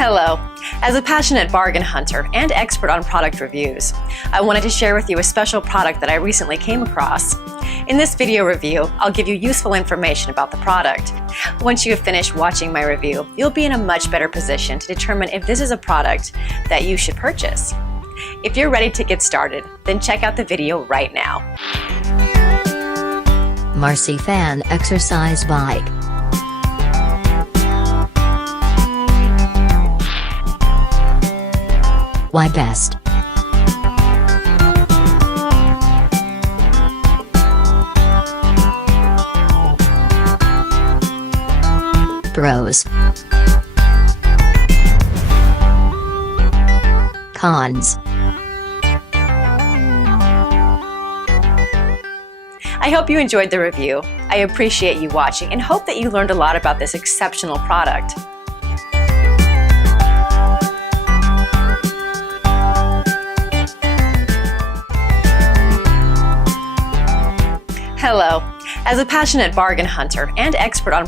Hello. As a passionate bargain hunter and expert on product reviews, I wanted to share with you a special product that I recently came across. In this video review, I'll give you useful information about the product. Once you have finished watching my review, you'll be in a much better position to determine if this is a product that you should purchase. If you're ready to get started, then check out the video right now. Marcy Fan Exercise Bike. Why best? Pros. Cons. I hope you enjoyed the review. I appreciate you watching and hope that you learned a lot about this exceptional product. Hello. As a passionate bargain hunter and expert on